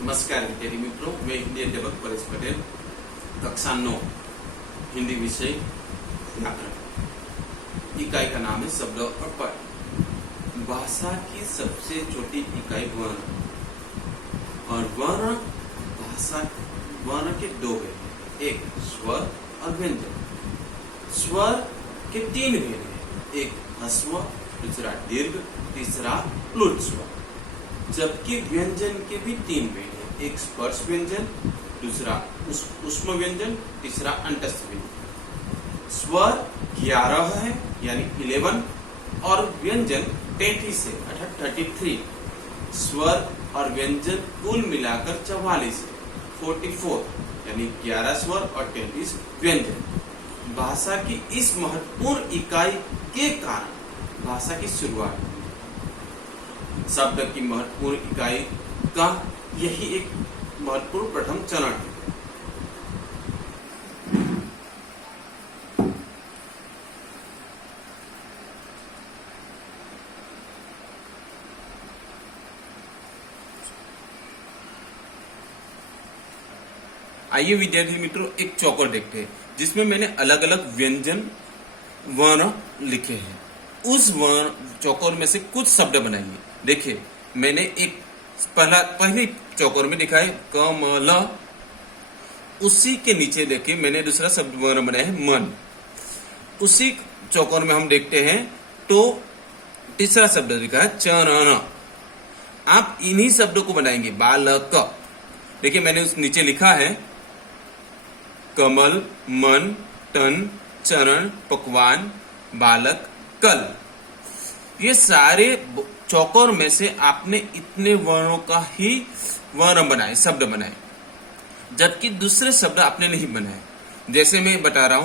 नमस्कार विद्यार्थी मित्रों, मैं हिंदी अध्यापक परेश पटेल, कक्षा 9 हिंदी विषय व्याकरण। इकाई का नाम है शब्द और पद। भाषा की सबसे छोटी इकाई वर्ण और वर्ण के दो भेद हैं, एक स्वर और व्यंजन। स्वर के तीन भेद हैं, एक ह्रस्व, दूसरा दीर्घ, तीसरा प्लुत स्वर। जबकि व्यंजन के भी तीन भेद हैं, एक स्पर्श व्यंजन, दूसरा ऊष्म व्यंजन, तीसरा अंतस्थ व्यंजन। स्वर 11 है यानी 11 और व्यंजन 33 है अर्थात 33। स्वर और व्यंजन कुल मिलाकर 44 है 44 यानी 11 स्वर और 33 व्यंजन। भाषा की इस महत्वपूर्ण इकाई के कारण भाषा की शुरुआत हुई। शब्द की महत्वपूर्ण इकाई का यही एक महत्वपूर्ण प्रथम चरण है। आइए विद्यार्थी मित्रों, एक चौकर देखते हैं जिसमें मैंने अलग अलग व्यंजन वर्ण लिखे हैं। उस वर्ण चौकर में से कुछ शब्द बनाइए। देखिए, मैंने एक पहले चौकर में लिखा है कमल, उसी के नीचे देखिए मैंने दूसरा शब्द वर्ण बनाया है मन। उसी चौकर में हम देखते हैं तो तीसरा शब्द लिखा है चरण। आप इन्हीं शब्दों को बनाएंगे। बालक, देखिए मैंने उस नीचे लिखा है कमल, मन, तन, चरण, पकवान, बालक, कल। ये सारे चौकोर में से आपने इतने वर्णों का ही वर्ण बनाए, शब्द बनाए, जबकि दूसरे शब्द आपने नहीं बनाए। जैसे मैं बता रहा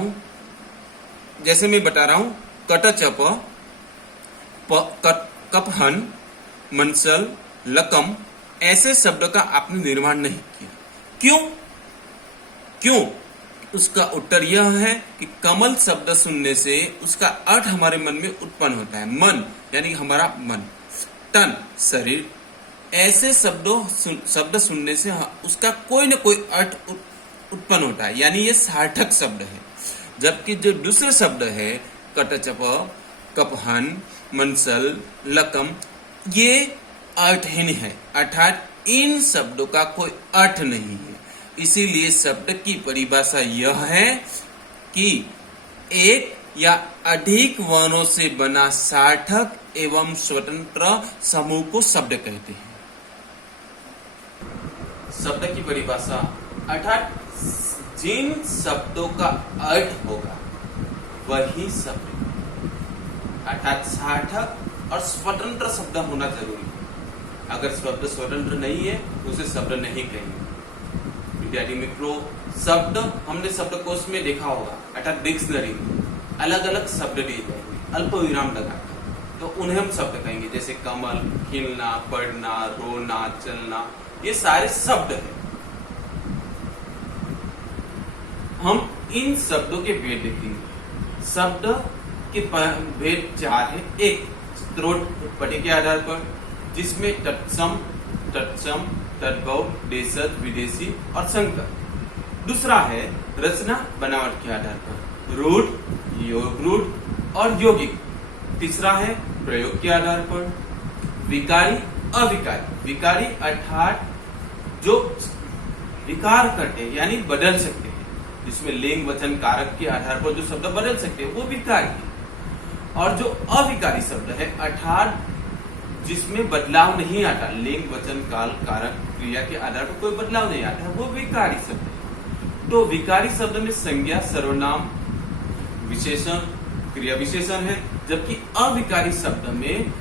हूं कटचप, कपहन, मंसल, लकम, ऐसे शब्द का आपने निर्माण नहीं किया। क्यों? उसका उत्तर यह है कि कमल शब्द सुनने से उसका अर्थ हमारे मन में उत्पन्न होता है। मन यानी हमारा मन, तन शरीर, ऐसे शब्द सुनने से उसका कोई न कोई अर्थ उत्पन्न होता है, यानी ये सार्थक शब्द है। जबकि जो दूसरे शब्द है कटचप, कपहन, मंसल, लकम, ये अर्थहीन है, अर्थात इन शब्दों का कोई अर्थ नहीं है। इसीलिए शब्द की परिभाषा यह है कि एक या अधिक वर्णों से बना सार्थक एवं स्वतंत्र समूह को शब्द कहते हैं। शब्द की परिभाषा अर्थात जिन शब्दों का अर्थ होगा वही शब्द, अर्थात सार्थक और स्वतंत्र शब्द होना जरूरी है। अगर शब्द स्वतंत्र नहीं है तो उसे शब्द नहीं कहेंगे। विद्यार्थी मित्रों, शब्द हमने शब्दकोश में देखा होगा, अर्थात डिक्शनरी में अलग अलग शब्द दिए जाएंगे अल्प विराम लगाकर, तो उन्हें हम शब्द कहेंगे। जैसे कमल, खिलना, पढ़ना, रोना, चलना, ये सारे शब्द हैं। हम इन शब्दों के भेद देखेंगे। शब्द के भेद 4 है। एक स्रोत उत्पत्ति के आधार पर, जिसमें तत्सम, तत्सम, तद्भव, देशज, विदेशी और संकर। दूसरा है रचना बनावट के आधार पर, रूढ़, योग रूढ़ और यौगिक। तीसरा है प्रयोग के आधार पर, विकारी, अविकारी। विकारी अर्थात जो विकार करते हैं यानी बदल सकते हैं, जिसमें लिंग, वचन, कारक के आधार पर जो शब्द बदल सकते हैं वो विकारी है। और जो अविकारी शब्द है अर्थात जिसमें बदलाव नहीं आता, लिंग, वचन, काल, कारक, क्रिया के आधार पर कोई बदलाव नहीं आता, वो विकारी शब्द है। तो विकारी शब्द में संज्ञा, सर्वनाम, विशेषण, क्रिया विशेषण है, जबकि अविकारी शब्द में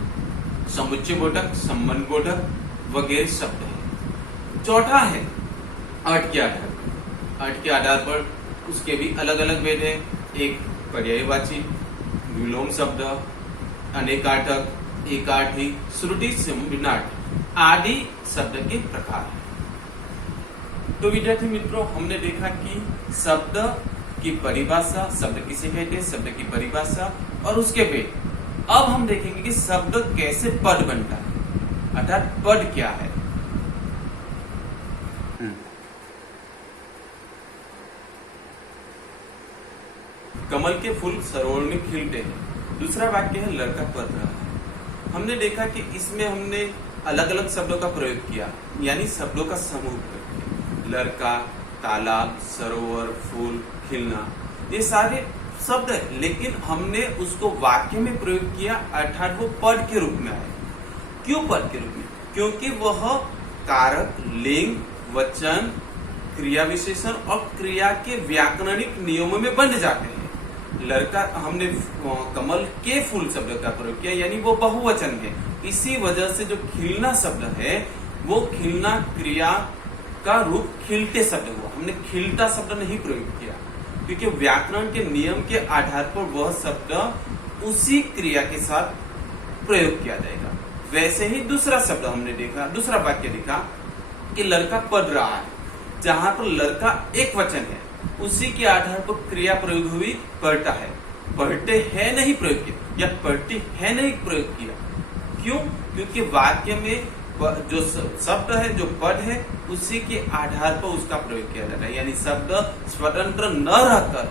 समुच्चय बोधक, संबंध बोधक वगैरह शब्द है। चौथा है अर्थ के आधार पर। अर्थ के आधार पर उसके भी अलग अलग भेद है। एक पर्यायवाची, विलोम शब्द, अनेकार्थक, एकार्थी, श्रुति, विनाट आदि शब्द के प्रकार है। तो विद्यार्थी मित्रों, हमने देखा कि शब्द की परिभाषा, शब्द किसे कहते हैं, शब्द की परिभाषा और उसके भेद। अब हम देखेंगे कि शब्द कैसे पद बनता है, अर्थात पद क्या है। कमल के फूल सरोवर में खिलते हैं। दूसरा वाक्य है लड़का पढ़ रहा है। हमने देखा कि इसमें हमने अलग अलग शब्दों का प्रयोग किया, यानी शब्दों का समूह प्रयोग किया। लड़का, तालाब, सरोवर, फूल, खिलना, ये सारे शब्द है, लेकिन हमने उसको वाक्य में प्रयोग किया, अर्थात वो पद के रूप में आए। क्यों पद के रूप में? क्योंकि वह कारक, लिंग, वचन, क्रिया विशेषण और क्रिया के व्याकरणिक नियमों में बंध जाते हैं। लड़का, हमने कमल के फूल शब्द का प्रयोग किया, यानी वो बहुवचन है। इसी वजह से जो खिलना शब्द है वो खिलना क्रिया का रूप खिलते शब्द हुआ। हमने खिलता शब्द नहीं प्रयोग किया, क्योंकि व्याकरण के नियम के आधार पर वह शब्द उसी क्रिया के साथ प्रयोग किया जाएगा। वैसे ही दूसरा शब्द हमने देखा, दूसरा वाक्य देखा कि लड़का पढ़ रहा है, जहां पर लड़का एक वचन है, उसी के आधार पर क्रिया प्रयोग हुई पढ़ता है। पढ़ते है नहीं प्रयोग किया, या पढ़ती है नहीं प्रयोग किया। क्यों? क्योंकि वाक्य में जो शब्द है, जो पद है, उसी के आधार पर उसका प्रयोग किया जाता है। यानी शब्द स्वतंत्र न रहकर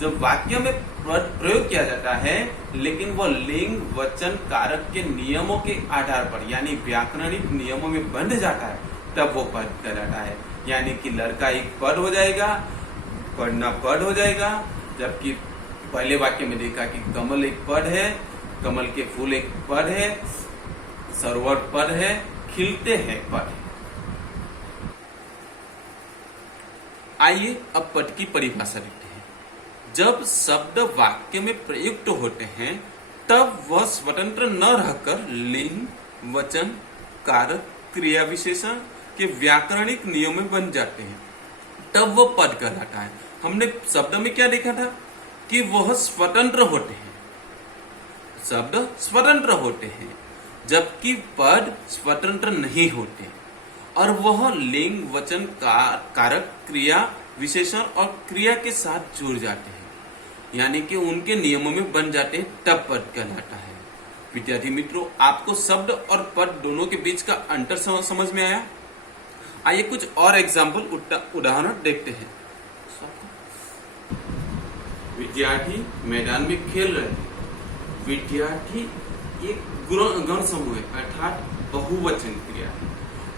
जब वाक्य में प्रयोग किया जाता है, लेकिन वह लिंग, वचन, कारक के नियमों के आधार पर, यानी व्याकरणिक नियमों में बंध जाता है, तब वो पद कहलाता है। यानी कि लड़का एक पद हो जाएगा, पढ़ना पद हो जाएगा। जबकि पहले वाक्य में देखा कि कमल एक पद है, कमल के फूल एक पद है, सरोवर पद है, खिलते हैं पद। आइए अब पद की परिभाषा देखते हैं। जब शब्द वाक्य में प्रयुक्त होते हैं तब वह स्वतंत्र न रहकर लिंग, वचन, कारक, क्रिया विशेषण के व्याकरणिक नियम में बन जाते हैं, तब वह पद कहलाता है। हमने शब्द में क्या देखा था कि वह स्वतंत्र होते हैं, शब्द स्वतंत्र होते हैं, जबकि पद स्वतंत्र नहीं होते और वह लिंग, वचन, कारक, क्रिया विशेषण और क्रिया के साथ जुड़ जाते हैं, यानी कि उनके नियमों में बन जाते हैं, तब पद कहलाता है। विद्यार्थी मित्रों, आपको शब्द और पद दोनों के बीच का अंतर समझ में आया? आइए कुछ और एग्जाम्पल, उदाहरण देखते हैं। विद्यार्थी मैदान में खेल रहे हैं। विद्यार्थी एक गण समूह है, अर्थात बहुवचन क्रिया है,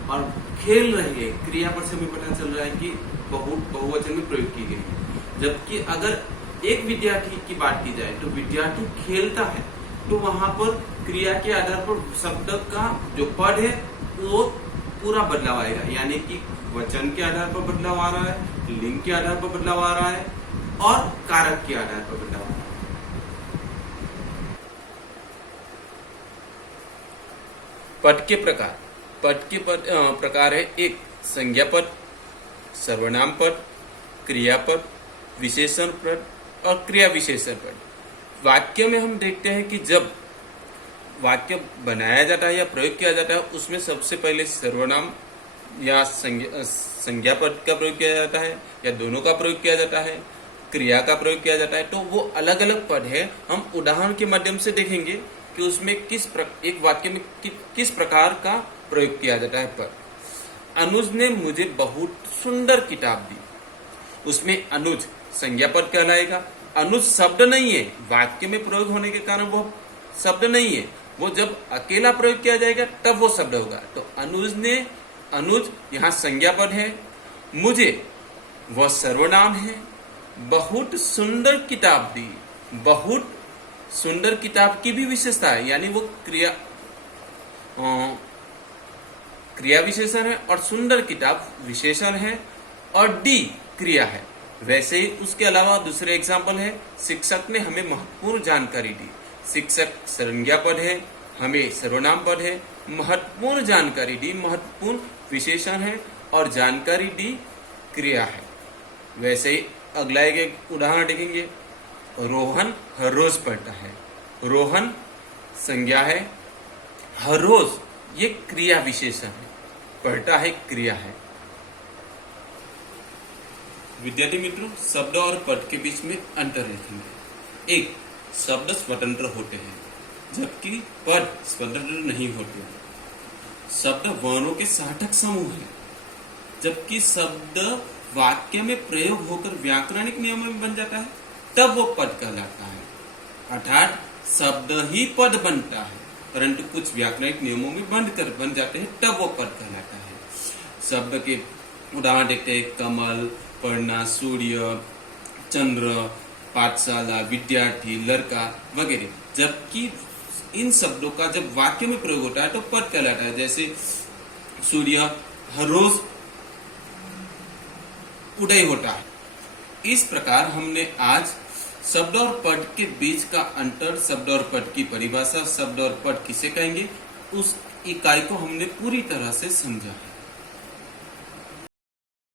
और खेल रहे हैं क्रिया पर से हमें पता चल रहा है कि बहुवचन में प्रयोग की गई है। जबकि अगर एक विद्यार्थी की बात की जाए तो विद्यार्थी खेलता है, तो वहां पर क्रिया के आधार पर शब्द का जो पद है वो पूरा बदलाव आएगा, यानी कि वचन के आधार पर बदलाव आ रहा है, लिंग के आधार पर बदलाव आ रहा है और कारक के आधार पर बदलाव आ रहा है। पद के प्रकार, प्रकार है एक संज्ञा पद, सर्वनाम पद, क्रियापद, विशेषण पद और क्रिया विशेषण पद। वाक्य में हम देखते हैं कि जब वाक्य बनाया जाता है या प्रयोग किया जाता है, उसमें सबसे पहले सर्वनाम या संज्ञा पद का प्रयोग किया जाता है, या दोनों का प्रयोग किया जाता है, क्रिया का प्रयोग किया जाता है। तो वो अलग अलग पद है। हम उदाहरण के माध्यम से देखेंगे कि उसमें एक वाक्य में किस प्रकार का प्रयोग किया जाता है पद। अनुज ने मुझे बहुत सुंदर किताब दी। उसमें अनुज संज्ञा पद कहलाएगा। अनुज शब्द नहीं है, वाक्य में प्रयोग होने के कारण वो शब्द नहीं है, वो जब अकेला प्रयोग किया जाएगा तब वो शब्द होगा। तो अनुज यहाँ संज्ञा पद है, मुझे वह सर्वनाम है, बहुत सुंदर किताब दी, बहुत सुंदर किताब की भी विशेषता है, यानी वो क्रिया विशेषण है और सुंदर किताब विशेषण है और डी क्रिया है। वैसे ही उसके अलावा दूसरे एग्जाम्पल है, शिक्षक ने हमें महत्वपूर्ण जानकारी दी। शिक्षक संज्ञा पद है, हमें सर्वनाम पद है, महत्वपूर्ण जानकारी दी महत्वपूर्ण विशेषण है और जानकारी दी क्रिया है। वैसे ही अगला एक उदाहरण देखेंगे, रोहन हर रोज पढ़ता है। रोहन संज्ञा है, हर रोज ये क्रिया विशेषण है, पढ़ता है क्रिया है। विद्यार्थी मित्रों, शब्द और पद के बीच में अंतर देखेंगे। एक, शब्द स्वतंत्र होते हैं जबकि पद स्वतंत्र नहीं होते। शब्द वर्णों के सार्थक समूह है, जबकि शब्द वाक्य में प्रयोग होकर व्याकरणिक नियमों में बन जाता है। तब वो पद कहलाता है। अर्थात शब्द ही पद बनता है, परंतु कुछ व्याकरणिक नियमों में बन जाते हैं, तब वो पद कहलाता है। शब्द के उदाहरण देखते हैं, कमल, पढ़ना, सूर्य, चंद्र, पाठशाला, विद्यार्थी, लड़का वगैरह। जबकि इन शब्दों का जब वाक्य में प्रयोग होता है तो पद कहलाता है। जैसे सूर्य हर रोज उदय होता है। इस प्रकार हमने आज शब्द और पद के बीच का अंतर, शब्द और पद की परिभाषा, शब्द और पद किसे कहेंगे, उस इकाई को हमने पूरी तरह से समझा है।